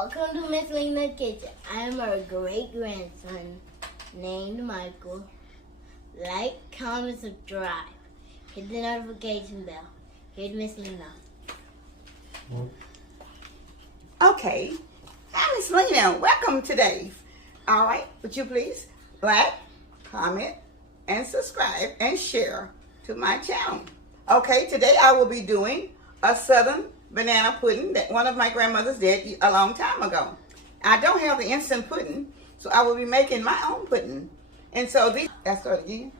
Welcome to Miss Lena's kitchen. I am her great-grandson named Michael. Like, comment, subscribe. Hit the notification bell. Here's Miss Lena. Okay. Hi, Miss Lena. Welcome today. All right. Would you please like, comment, and subscribe and share to my channel. Okay. Today I will be doing a southern banana pudding that one of my grandmothers did a long time ago. I don't have the instant pudding, so I will be making my own pudding. And so let's start again.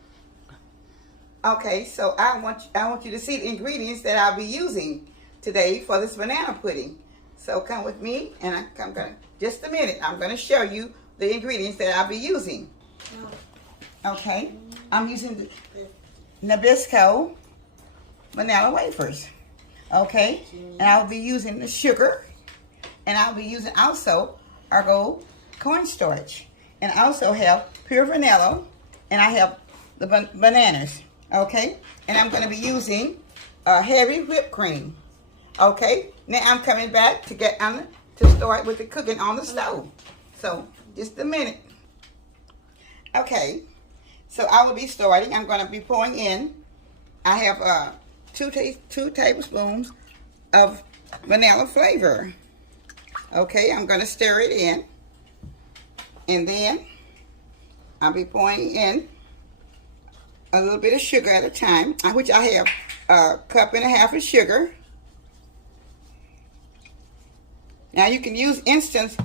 Okay, so I want you to see the ingredients that I'll be using today for this banana pudding. So come with me, and I'm gonna just a minute. I'm gonna show you the ingredients that I'll be using. Okay, I'm using the Nabisco vanilla wafers. Okay, and I'll be using the sugar, and I'll be using also Argo cornstarch, and I also have pure vanilla, and I have the bananas. Okay, and I'm going to be using heavy whipped cream. Okay, now I'm coming back to start with the cooking on the stove. So just a minute. Okay, so I will be starting. I'm going to be pouring in. I have two tablespoons of vanilla flavor. Okay, I'm going to stir it in, and then I'll be pouring in a little bit of sugar at a time, which I have a cup and a half of sugar. Now you can use instant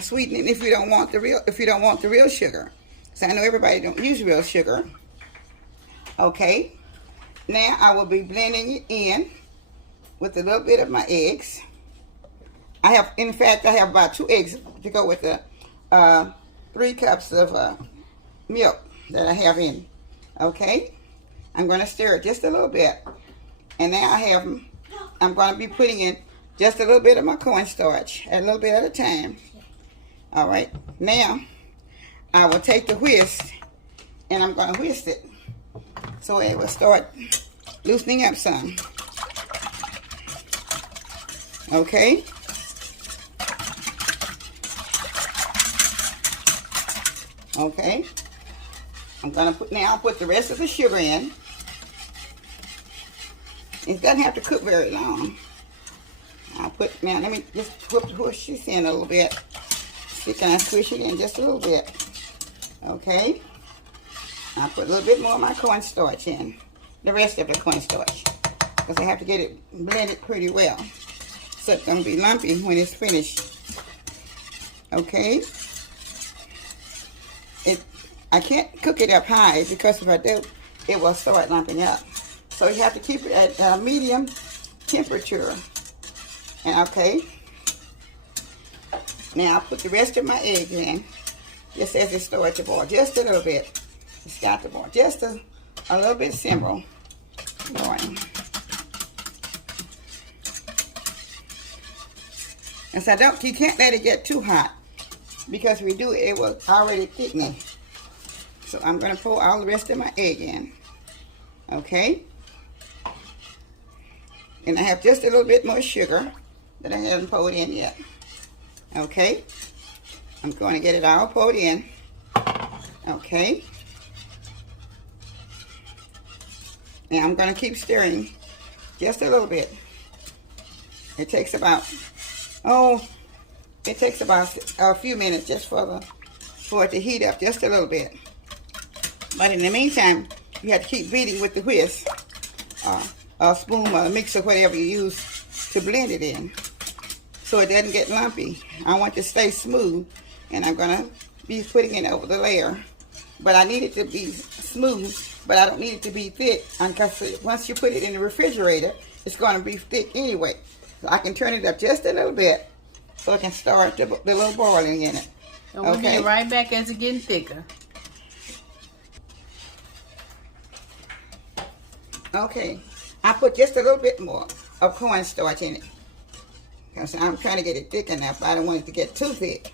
sweetening if you don't want the real sugar. So I know everybody don't use real sugar. Okay. Now I will be blending it in with a little bit of my eggs. In fact, I have about 2 eggs to go with the 3 cups of milk that I have in. Okay, I'm going to stir it just a little bit, and now I'm going to be putting in just a little bit of my cornstarch, a little bit at a time. All right, now I will take the whisk, and I'm going to whisk it so it will start loosening up some. Okay. Okay. I'm going to put the rest of the sugar in. It doesn't have to cook very long. Let me just push this in a little bit. See, can I squish it in just a little bit? Okay. I'll put a little bit more of my cornstarch in. The rest of the cornstarch. Because I have to get it blended pretty well. So it's going to be lumpy when it's finished. Okay. I can't cook it up high because if I do, it will start lumping up. So you have to keep it at a medium temperature. And okay. Now I'll put the rest of my egg in. Just as it starts to boil. Just a little bit. It's got to boil. Just a little bit simmer. Boiling. And so you can't let it get too hot. Because if we do, it will already thicken. So I'm going to pour all the rest of my egg in. Okay. And I have just a little bit more sugar that I haven't poured in yet. Okay. I'm going to get it all poured in. Okay. Now I'm going to keep stirring just a little bit. It takes about a few minutes just for it to heat up just a little bit. But in the meantime, you have to keep beating with the whisk, a spoon or a mixer, whatever you use to blend it in, so it doesn't get lumpy. I want it to stay smooth, and I'm gonna be putting it over the layer. But I need it to be smooth, but I don't need it to be thick, because once you put it in the refrigerator, it's gonna be thick anyway. So I can turn it up just a little bit, so it can start the little boiling in it. And we'll get right back as it getting thicker. Okay, I put just a little bit more of cornstarch in it. Because I'm trying to get it thick enough. I don't want it to get too thick.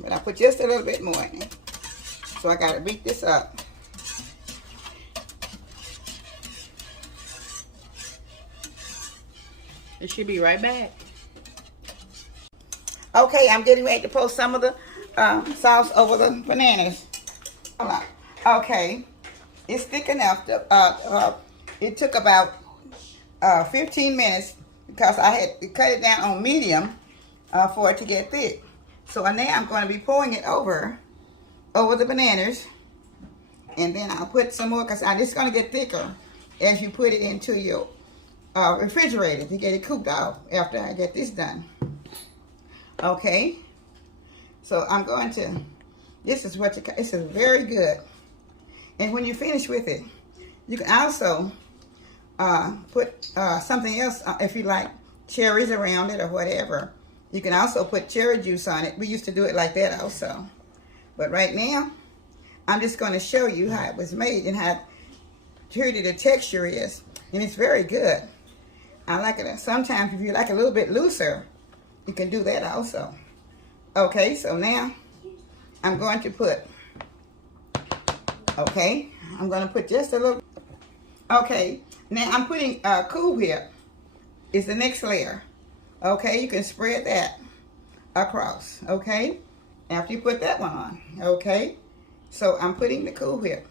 But I put just a little bit more in it. So I got to beat this up. It should be right back. Okay, I'm getting ready to pour some of the sauce over the bananas. Hold on. Okay, it's thick enough. It took about 15 minutes because I had to cut it down on medium for it to get thick. So now I'm going to be pouring it over the bananas, and then I'll put some more because it's going to get thicker as you put it into your refrigerator to get it cooked off after I get this done. Okay, so I'm going to, this is very good. And when you finish with it, you can also put something else, if you like cherries around it or whatever. You can also put cherry juice on it. We used to do it like that also. But right now, I'm just going to show you how it was made and how pretty the texture is. And it's very good. I like it. Sometimes if you like a little bit looser, you can do that also. Okay, so now I'm going to put, I'm going to put just a little. Okay, now I'm putting Cool Whip is the next layer. Okay, you can spread that across. Okay, after you put that one on. Okay, so I'm putting the Cool Whip.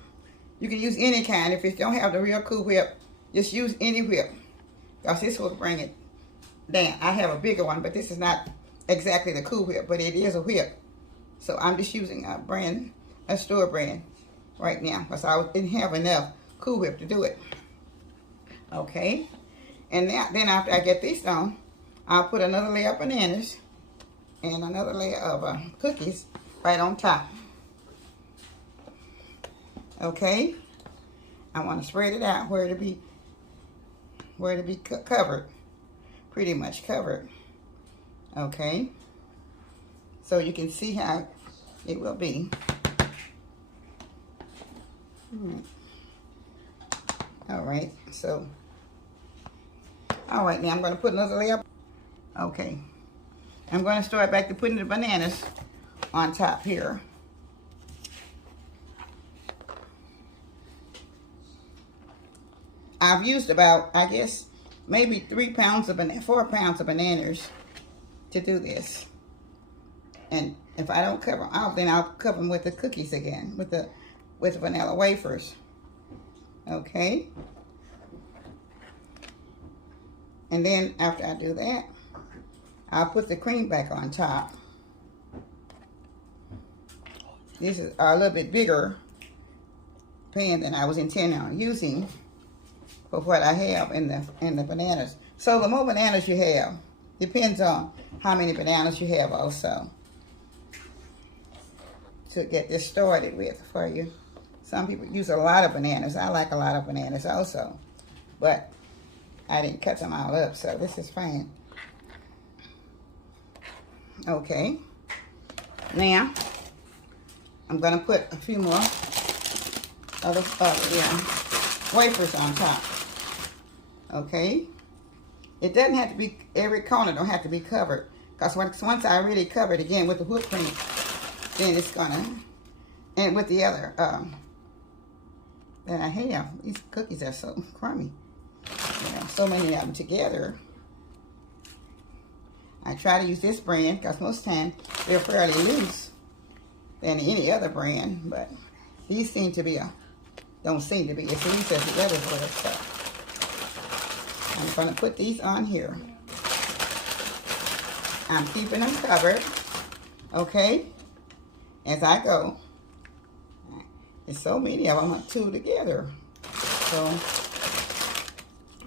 You can use any kind. If you don't have the real Cool Whip, just use any whip, because this will bring it down. I have a bigger one, but this is not exactly the Cool Whip, but it is a whip. So I'm just using a store brand right now, because I didn't have enough Cool Whip to do it. Okay, and then after I get these on, I'll put another layer of bananas and another layer of cookies right on top. Okay, I want to spread it out where to be covered, pretty much covered. Okay, so you can see how it will be. All right, so all right, now I'm going to put another layer. Okay, I'm going to start back to putting the bananas on top here. I've used about, I guess, maybe 4 pounds of bananas to do this. And if I don't cover them, then I'll cover them with the cookies again, with vanilla wafers. Okay. And then after I do that, I'll put the cream back on top. This is a little bit bigger pan than I was intending on using for what I have in the bananas. So the more bananas you have, depends on how many bananas you have also, to get this started with for you. Some people use a lot of bananas. I like a lot of bananas also, but I didn't cut them all up, so this is fine. Okay, now I'm gonna put a few more other wafers on top. Okay, it doesn't have to be, every corner don't have to be covered, because once I really cover it again with the whipped cream, then it's gonna, and with the other that I have, these cookies are so crummy. You know, so many of them together. I try to use this brand because most times they're fairly loose than any other brand, but these seem to be don't seem to be as loose as the others were. So I'm going to put these on here. I'm keeping them covered, okay, as I go. There's so many of them, like 2 together, so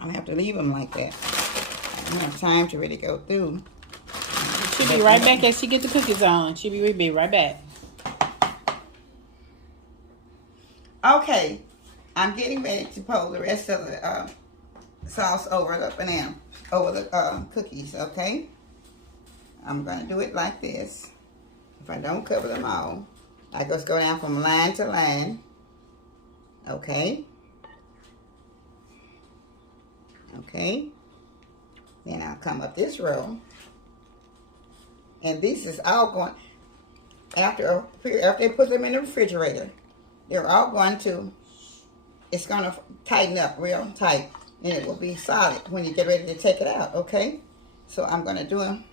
I have to leave them like that. I don't have time to really go through. She'll be right back as she get the cookies on. She'll be right back. Okay, I'm getting ready to pour the rest of the sauce over the banana, over the cookies. Okay, I'm gonna do it like this. If I don't cover them all, I just go down from line to line. Okay. Okay. Then I'll come up this row. And this is all going, after they put them in the refrigerator, they're all going to, it's going to tighten up real tight. And it will be solid when you get ready to take it out, okay? So I'm going to do them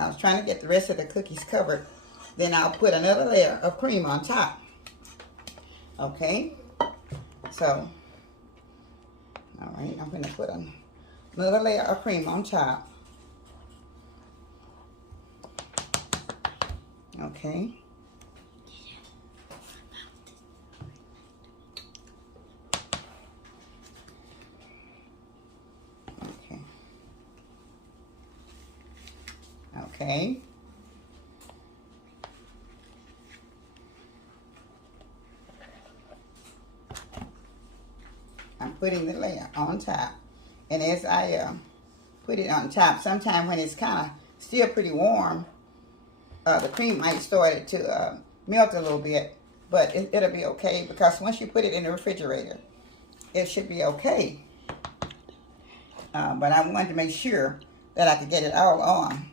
I was trying to get the rest of the cookies covered. Then I'll put another layer of cream on top. Okay? So, all right, I'm going to put another layer of cream on top. Okay. Okay. Okay. I'm putting the layer on top. And as I put it on top, sometime when it's kind of still pretty warm, the cream might start to melt a little bit. But it'll be okay because once you put it in the refrigerator, it should be okay. But I wanted to make sure that I could get it all on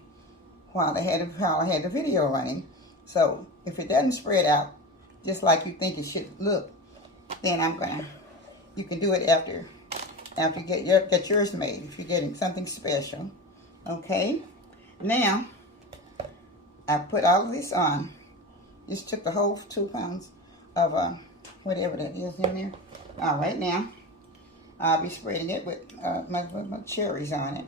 while I had the video running. So if it doesn't spread out just like you think it should look, then you can do it after you get yours made if you're getting something special. Okay. Now I put all of this on. Just took the whole 2 pounds of whatever that is in there. All right, now I'll be spreading it with my cherries on it.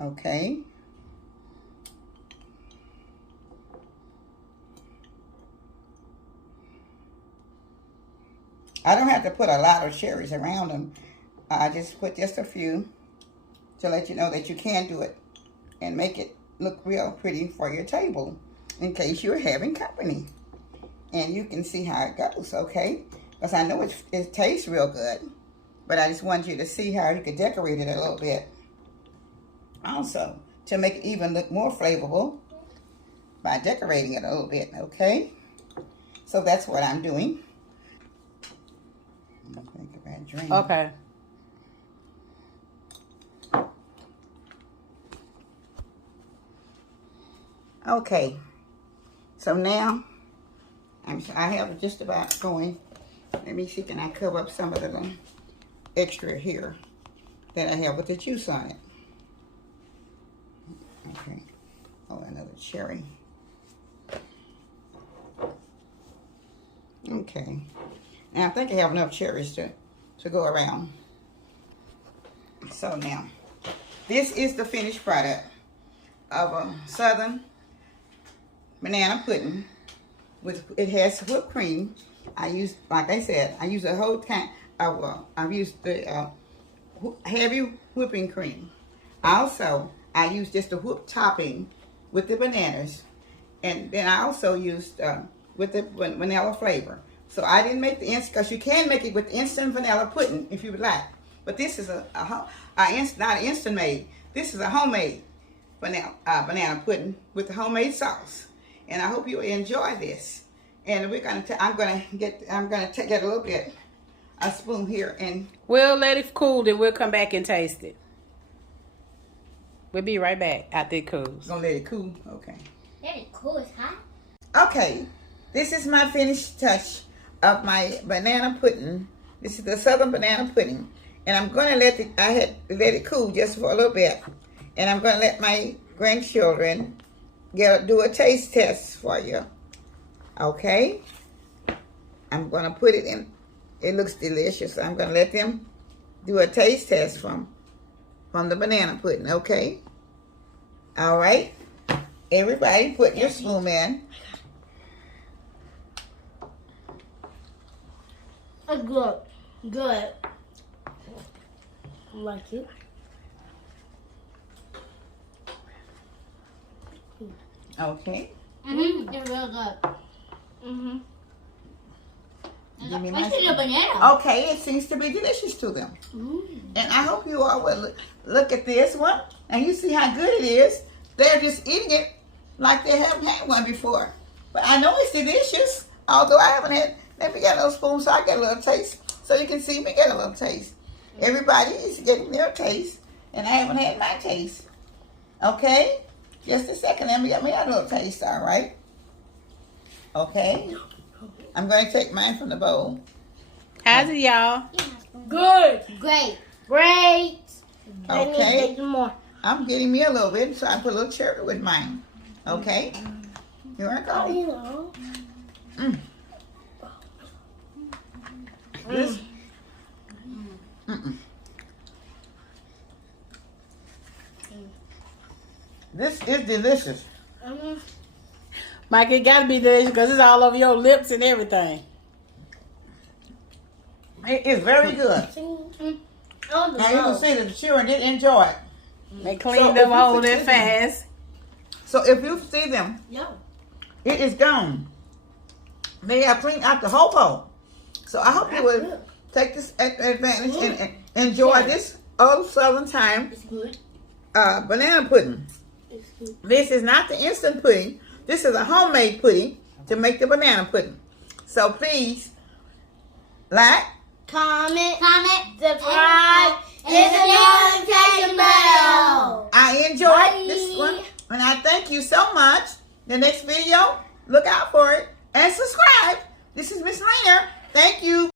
Okay. I don't have to put a lot of cherries around them. I just put just a few to let you know that you can do it and make it look real pretty for your table in case you're having company. And you can see how it goes, okay? Because I know it tastes real good, but I just want you to see how you could decorate it a little bit. Also, to make it even look more flavorful by decorating it a little bit, okay? So that's what I'm doing. Okay. Okay. So now I have just about going. Let me see, can I cover up some of the extra here that I have with the juice on it? Okay. Oh, another cherry. Okay. And I think I have enough cherries to go around. So now, this is the finished product of a Southern banana pudding. It has whipped cream. I use, like I said, I use a whole kind of, I've used the heavy whipping cream. Also, I use just a whipped topping with the bananas. And then I also used with the vanilla flavor. So I didn't make the instant, because you can make it with instant vanilla pudding if you would like. But this is not an instant made. This is a homemade banana pudding with the homemade sauce. And I hope you enjoy this. And I'm gonna get a little bit, a spoon here, and we'll let it cool, then we'll come back and taste it. We'll be right back after it cools. Gonna let it cool. Okay. Let it cool. It's hot. Okay, this is my finished touch of my banana pudding. This is the Southern banana pudding, and I'm gonna let it cool just for a little bit, and I'm gonna let my grandchildren do a taste test for you. Okay, I'm gonna put it in. It looks delicious. I'm gonna let them do a taste test from the banana pudding. Okay. All right. Everybody, put your spoon in. Good. Good. Like it. Okay. It's real good. Give me I my see the spoon. banana. Okay, it seems to be delicious to them. And I hope you all will look at this one and you see how good it is. They're just eating it like they haven't had one before. But I know it's delicious, although I haven't had. Let me get a little spoon so I get a little taste, so you can see me get a little taste. Everybody is getting their taste, and I haven't had my taste. Okay? Just a second, let me get me a little taste, all right? Okay? I'm going to take mine from the bowl. How's it, y'all? Good. Great. Great. Let me Okay. take some more. I'm getting me a little bit, so I put a little cherry with mine. Okay? Here I go. You know. Mm. This. Mm-mm. This is delicious. Mike, it gotta be delicious because it's all over your lips and everything. It is very good. Oh, Now you can see that the children did enjoy it. They cleaned So, up if you whole fix that it- fast. So if you see them, No. it is gone. They have cleaned out the whole bowl. So I hope you will take this advantage and enjoy this old Southern time It's good. banana pudding. It's good. This is not the instant pudding. This is a homemade pudding to make the banana pudding. So please, like, Comment, subscribe, hit the notification bell. I enjoyed this one, and I thank you so much. The next video, look out for it, and subscribe. This is Miss Lena. Thank you.